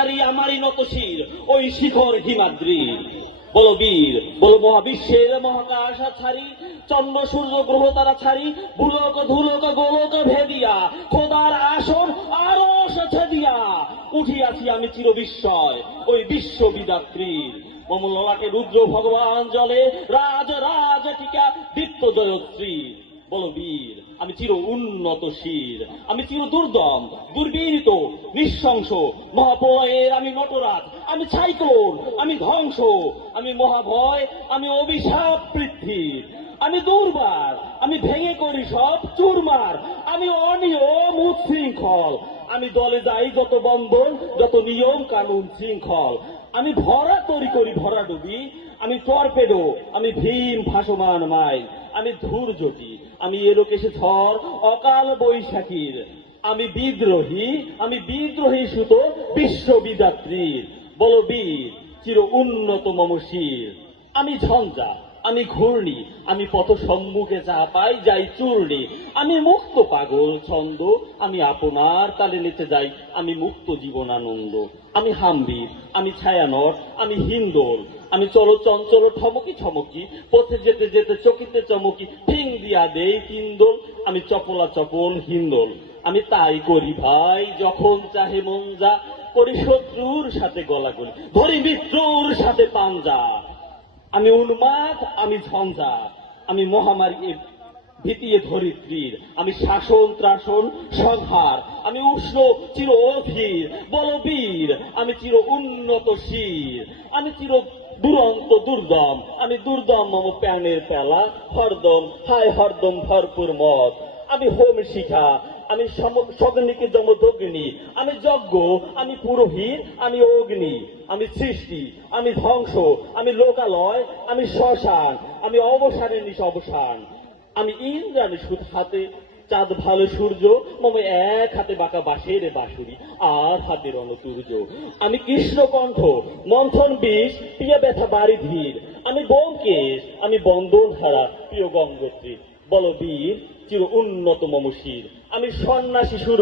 তাহারি আমারই নত শির ওই শিখর হিমাদ্রির। বলো বীর, বলো মহাবিশ্বের মহাকাশ ছাড়ি, চন্দ্র সূর্য গ্রহ তারা ছাড়ি, ভুলক ধুলক গোলক ভেদিয়া খোদার আসন আরো ছেদিয়া উঠিয়াছি আমি চির বিস্ময় ওই বিশ্ববিদাত্রীর। মম ললাটে রুদ্র ভগবান জলে রাজ রাজ টিকা দীপ্ত জয়ত্রী। বলো বীর, আমি চির উন্নত শির, আমি চির দুর্দম দুর্বীরিত নৃশংস মহাপ্রলয়ের আমি নটরাজ, আমি সাইক্লোন, আমি ধ্বংস, আমি মহাভয়, আমি অভিশাপ পৃথ্বীর, আমি দুর্বার, আমি ভেঙে করি সব চুরমার, আমি অনিয়ম উচ্ছৃঙ্খল, আমি দলে যাই যত বন্ধন যত নিয়ম কানুন শৃঙ্খল, আমি ভরা তরি করি ভরা ডুবি, আমি টর্পেডো, আমি ভীম ভাসমান মাইল, আমি ধূর্যটি, আমি এলোকেশে ঝড় অকাল বৈশাখীর, আমি বিদ্রোহী সুত বিশ্ববিদাত্রীর। বলো বীর, চির উন্নত মম শির, আমি ঝঞ্ঝা, আমি ঘূর্ণি, আমি পথ সম্মুখে যাহা পাই যাই চূর্ণি, আমি মুক্ত পাগল ছন্দ, আমি আপনার তালে নেচে যাই, আমি মুক্ত জীবনানন্দ, আমি হাম্বির, আমি ছায়ানট, আমি হিন্দোল, আমি চলো চঞ্চল ঠমকি ঠমকি, পথে যেতে যেতে চকিতে চমকি ফিং দিয়া দেই তিনদোল, আমি চপলা চপল হিন্দোল, আমি তাই করি ভাই যখন চাহে মন যা, করি শত্রুর সাথে গলাগলি, ধরি মিত্রুর সাথে পাঞ্জা, আমি উন্মাদ, আমি ঝঞ্ঝা, আমি মহামারী ভীতিয়ে ধরিত্রীর, আমি শাসন ত্রাসন সংহার, আমি উষ্ণ চির অধীর। বলো বীর, আমি চির উন্নত শির, আমি চির দুরন্ত দুর্দম, আমি দুর্দম মম প্যানের পেলা হরদম হায় হরদম ভরপুর মদ, আমি হোম শিখা, আমি সগ্নিকে যমদগ্নি, আমি যজ্ঞ, আমি পুরোহিত, আমি অগ্নি, আমি সৃষ্টি, আমি ধ্বংস, আমি লোকালয়, আমি শ্মশান, আমি অবসানের নিশ অবসান, আমি ইন্দ্রাণী সুদ হাতে চাঁদ ভালো সূর্য, মম এক হাতে বাঁকা বাঁশের বাঁশুরি আর হাতে রণতুর্য, আমি কৃষ্ণকণ্ঠ মন্থন বিষ প্রিয় ব্যথা বাড়ি ধীর, আমি ব্যোমকেশ, আমি বন্দন ধারা প্রিয় গঙ্গোত্রী। বল বীর, চির উন্নত মম শির, আমি সন্ন্যাসী সুর